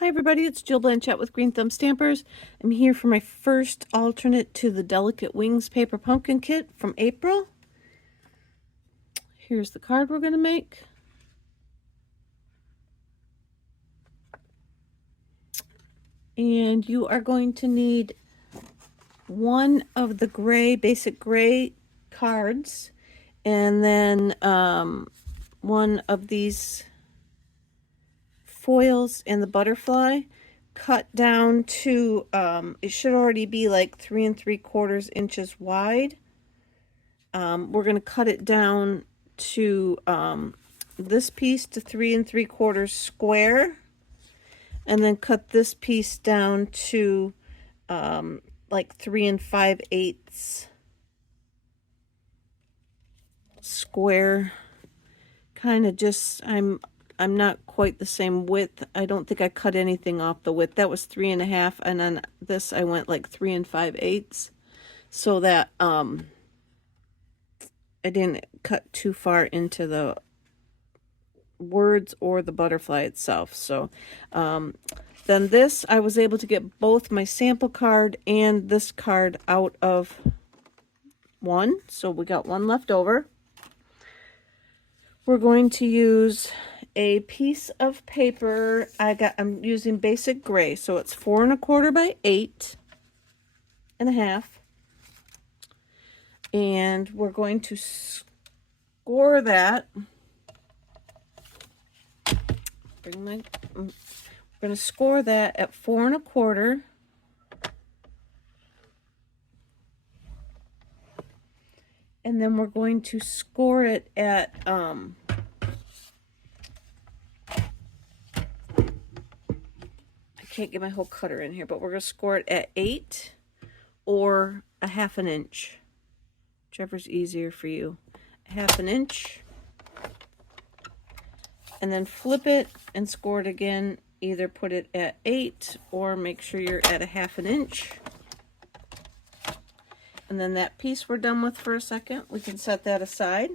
Hi everybody, it's Jill Blanchett with Green Thumb Stampers. I'm here for my first alternate to the Delicate Wings Paper Pumpkin Kit from April. Here's the card we're going to make. And you are going to need one of the gray, basic gray cards, and then one of these foils and the butterfly cut down to it should already be like 3 3/4 inches wide. We're going to cut it down to this piece to 3 3/4 square, and then cut this piece down to like 3 5/8 square. Kind of just I'm not quite the same width. I don't think I cut anything off the width. That was 3 1/2, and then this I went like 3 5/8, so that I didn't cut too far into the words or the butterfly itself. So then this, I was able to get both my sample card and this card out of one, so we got one left over. We're going to use a piece of paper. I'm using basic gray, so it's 4 1/4 by 8 1/2, and we're going to score that. We're going to score that at 4 1/4. And then we're going to score it at I can't get my whole cutter in here, but we're going to score it at 8 or a 1/2 inch, whichever's easier for you. A 1/2 inch, and then flip it and score it again. Either put it at 8 or make sure you're at a 1/2 inch. And then that piece we're done with for a second. We can set that aside.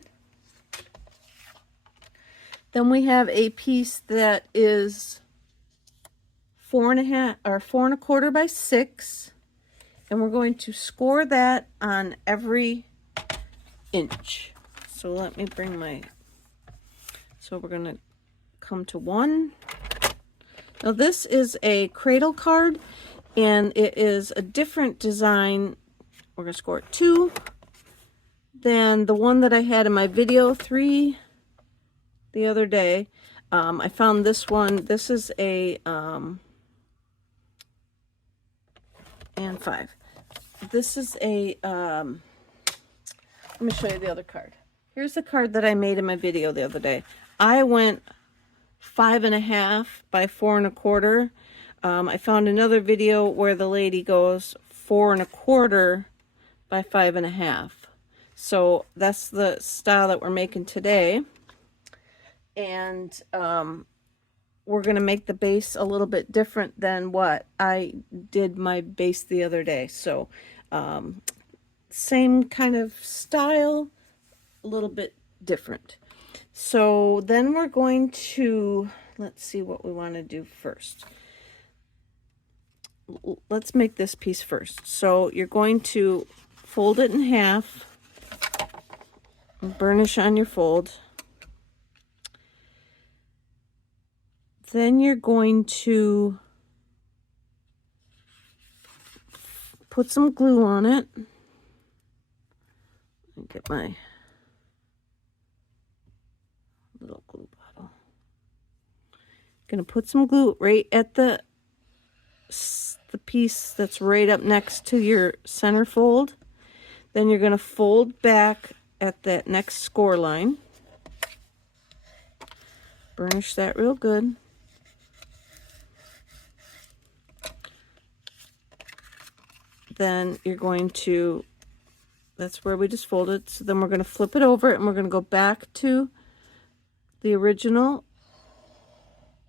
Then we have a piece that is 4 1/2 or 4 1/4 by 6, and we're going to score that on every inch. So let me bring my, so we're going to come to 1. Now this is a cradle card, and it is a different design. We're going to score it 2 than the one that I had in my video 3 the other day. I found this one. This is a and 5. This is a let me show you the other card. Here's the card that I made in my video the other day. I went 5 1/2 by 4 1/4. I found another video where the lady goes 4 1/4 by 5 1/2. So that's the style that we're making today. And we're going to make the base a little bit different than what I did my base the other day. So same kind of style, a little bit different. So then we're going to, let's see what we want to do first. Let's make this piece first. So you're going to fold it in half and burnish on your fold. Then you're going to put some glue on it. Get my little glue bottle. Going to put some glue right at the piece that's right up next to your center fold. Then you're going to fold back at that next score line. Burnish that real good. Then you're going to, that's where we just folded. So then we're going to flip it over, and we're going to go back to the original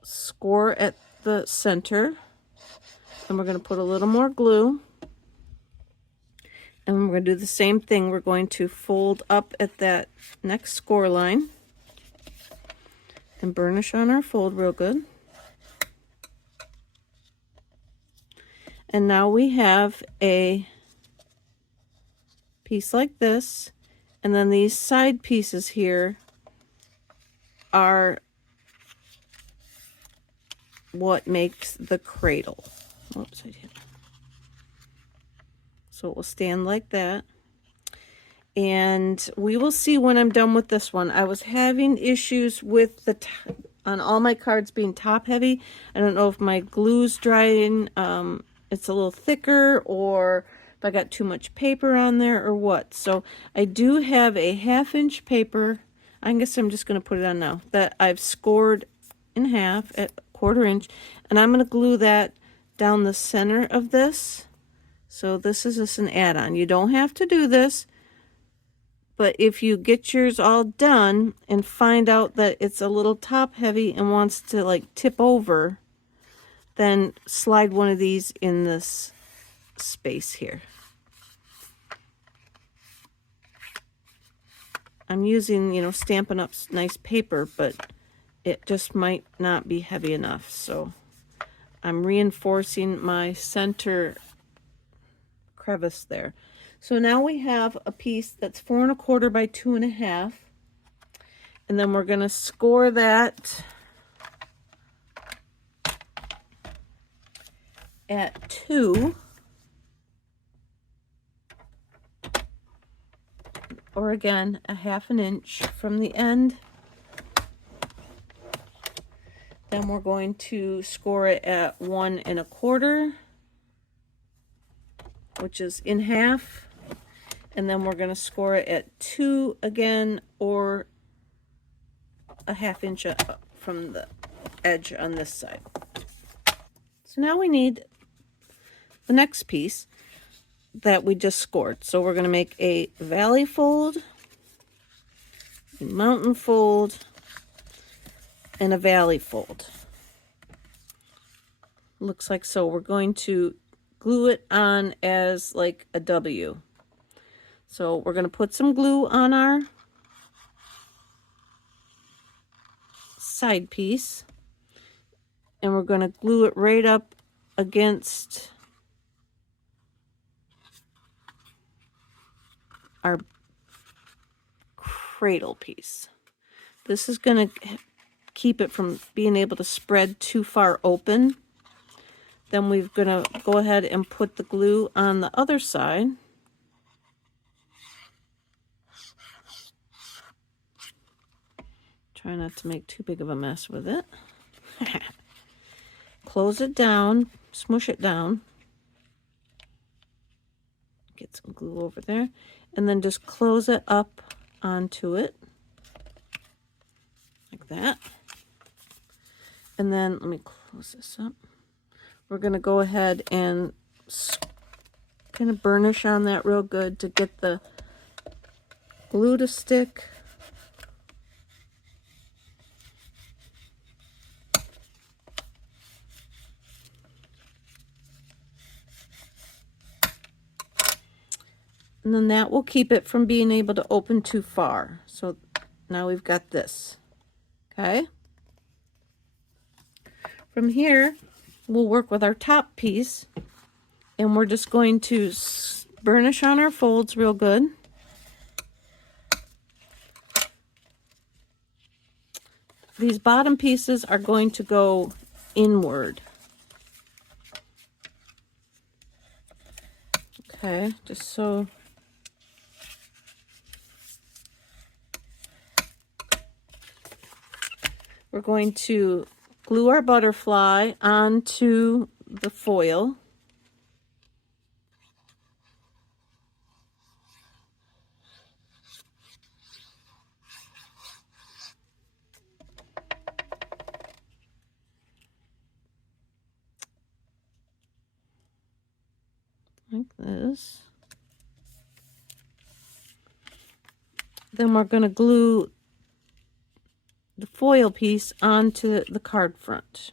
score at the center. And we're going to put a little more glue. And we're going to do the same thing. We're going to fold up at that next score line and burnish on our fold real good. And now we have a piece like this, and then these side pieces here are what makes the cradle. Oops, I did. So it will stand like that. And we will see when I'm done with this one. I was having issues with the on all my cards being top heavy. I don't know if my glue's drying, it's a little thicker, or if I got too much paper on there or what. So I do have a 1/2 inch paper. I guess I'm just going to put it on now, that I've scored in half at 1/4 inch, and I'm going to glue that down the center of this. So this is just an add-on. You don't have to do this, but if you get yours all done and find out that it's a little top heavy and wants to like tip over, then slide one of these in this space here. I'm using, you know, Stampin' Up's nice paper, but it just might not be heavy enough. So I'm reinforcing my center crevice there. So now we have a piece that's 4 1/4 by 2 1/2, and then we're going to score that at 2, or again a 1/2 inch from the end. Then we're going to score it at 1 1/4, which is in half. And then we're going to score it at 2 again, or a 1/2 inch up from the edge on this side. So now we need the next piece that we just scored. So we're going to make a valley fold, a mountain fold, and a valley fold. Looks like so. We're going to glue it on as like a W. So we're going to put some glue on our side piece, and we're going to glue it right up against our cradle piece. This is going to keep it from being able to spread too far open. Then we're going to go ahead and put the glue on the other side. Try not to make too big of a mess with it. Close it down, smush it down. Get some glue over there. And then just close it up onto it. Like that. And then, let me close this up. We're going to go ahead and kind of burnish on that real good to get the glue to stick. And then that will keep it from being able to open too far. So now we've got this. Okay. From here, we'll work with our top piece, and we're just going to burnish on our folds real good. These bottom pieces are going to go inward. Okay, just so. We're going to glue our butterfly onto the foil. Like this. Then we're going to glue the foil piece onto the card front.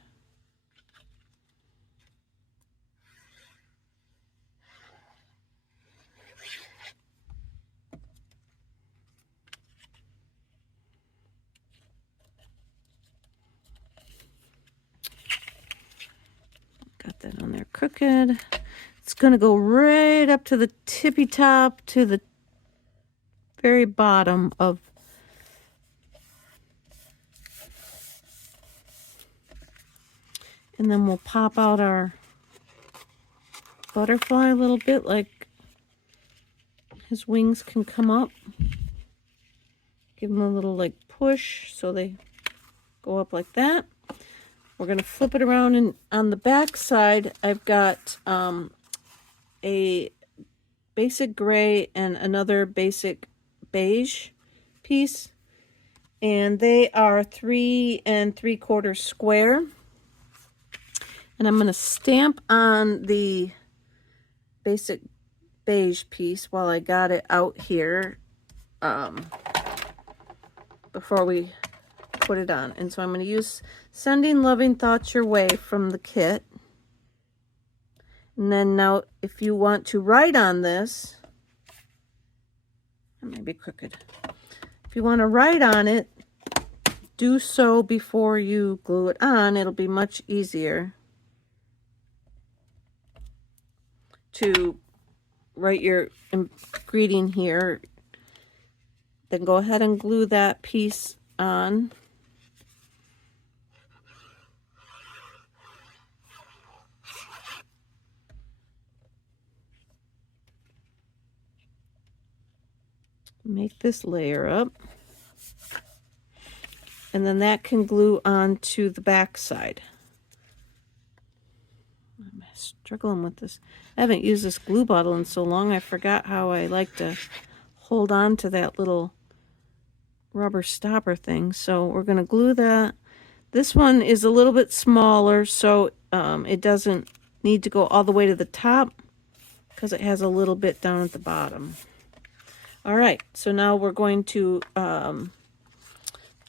Got that on there crooked. It's going to go right up to the tippy top, to the very bottom of. And then we'll pop out our butterfly a little bit, like his wings can come up. Give them a little like push so they go up like that. We're going to flip it around, and on the back side I've got a basic gray and another basic beige piece, and they are 3 3/4 square. And I'm going to stamp on the basic beige piece while I got it out here before we put it on. And so I'm going to use Sending Loving Thoughts Your Way from the kit. And then now if you want to write on this, it might be crooked. If you want to write on it, do so before you glue it on. It'll be much easier to write your greeting here. Then go ahead and glue that piece on. Make this layer up. And then that can glue onto the back side. I'm struggling with this. I haven't used this glue bottle in so long, I forgot how I like to hold on to that little rubber stopper thing. So we're going to glue that. This one is a little bit smaller, so it doesn't need to go all the way to the top because it has a little bit down at the bottom. All right, so now we're going to,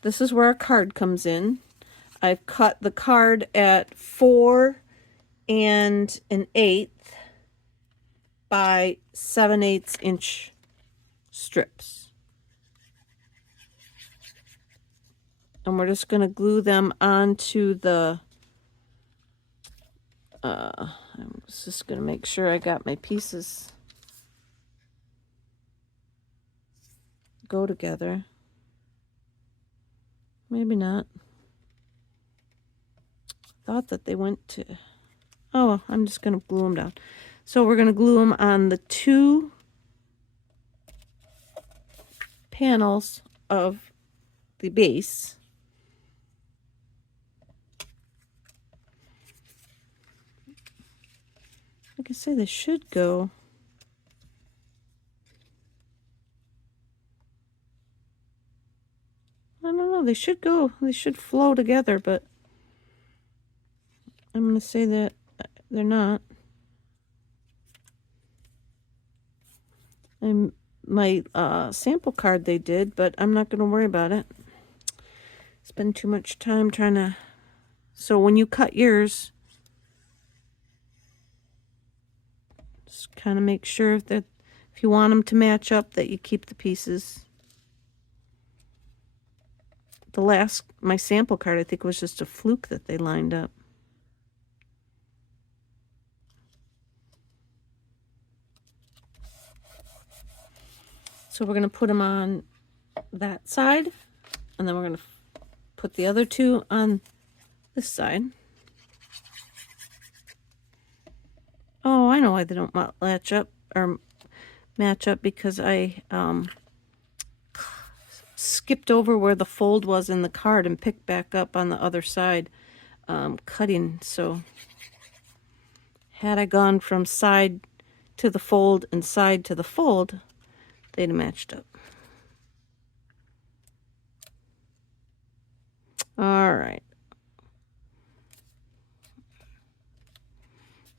this is where our card comes in. I've cut the card at 4 1/8 by 7/8 inch strips. And we're just going to glue them onto the, I'm just going to make sure I got my pieces go together. Maybe not. Thought that they went to, oh, I'm just going to glue them down. So we're going to glue them on the 2 panels of the base. Like I say, they should go. I don't know, they should go, they should flow together, but I'm going to say that they're not. And my sample card they did, but I'm not going to worry about it. Spend too much time trying to. So when you cut yours, just kind of make sure that if you want them to match up, that you keep the pieces. My sample card, I think, was just a fluke that they lined up. So we're going to put them on that side, and then we're going to put the other 2 on this side. Oh, I know why they don't latch up or match up, because I skipped over where the fold was in the card and picked back up on the other side cutting. So had I gone from side to the fold and side to the fold, they'd have matched up. All right.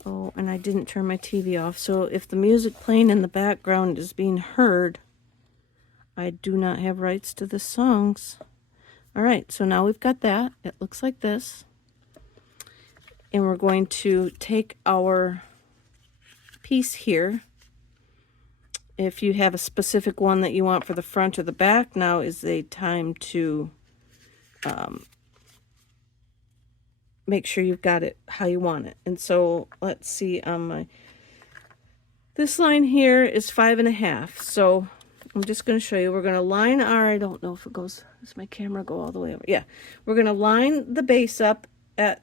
Oh, and I didn't turn my TV off, so if the music playing in the background is being heard, I do not have rights to the songs. All right, so now we've got that. It looks like this. And we're going to take our piece here. If you have a specific one that you want for the front or the back, now is the time to make sure you've got it how you want it. And so let's see on my This line here is 5.5. So I'm just going to show you. We're going to line our, I don't know if it goes, does my camera go all the way over? Yeah. We're going to line the base up at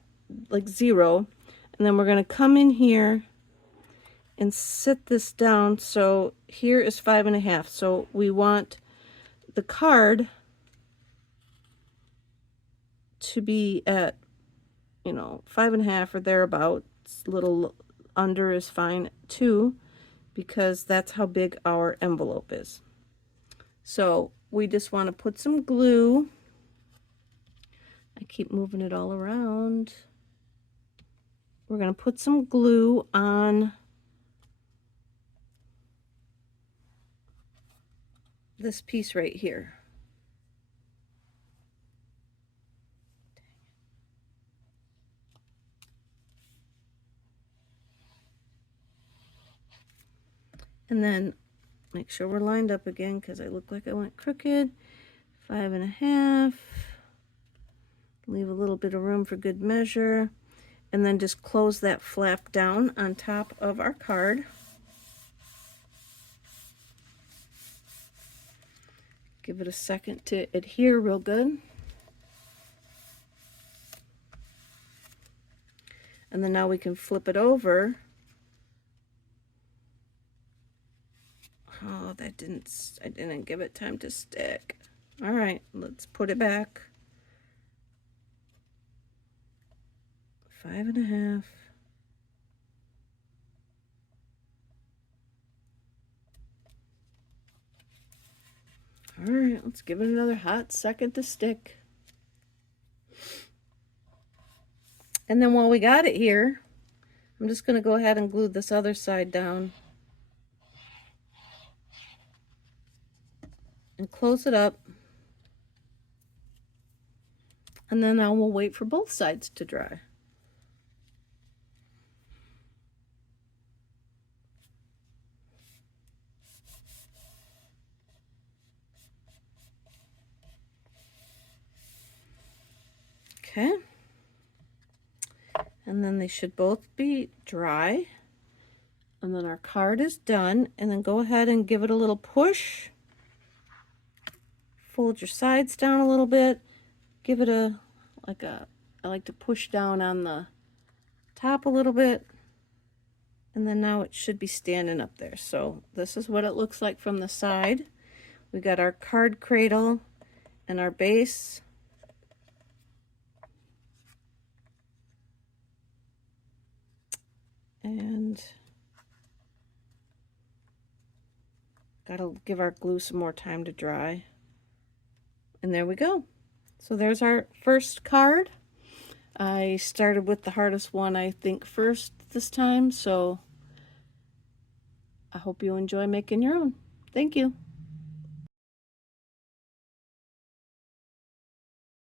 like 0. And then we're going to come in here and sit this down. So here is 5.5. So we want the card to be at, 5.5 or thereabouts. A little under is fine too, because that's how big our envelope is. So we just want to put some glue. I keep moving it all around. We're going to put some glue on this piece right here. And then make sure we're lined up again, because I look like I went crooked. 5.5. Leave a little bit of room for good measure. And then just close that flap down on top of our card. Give it a second to adhere real good. And then now we can flip it over. Oh, I didn't give it time to stick. All right, let's put it back. 5.5. All right, let's give it another hot second to stick. And then while we got it here, I'm just going to go ahead and glue this other side down and close it up. And then I will wait for both sides to dry. Okay. And then they should both be dry. And then our card is done. And then go ahead and give it a little push. Fold your sides down a little bit. Give it I like to push down on the top a little bit. And then now it should be standing up there. So this is what it looks like from the side. We got our card cradle and our base. And gotta give our glue some more time to dry. And there we go. So there's our first card. I started with the hardest one, I think, first this time. So I hope you enjoy making your own. Thank you.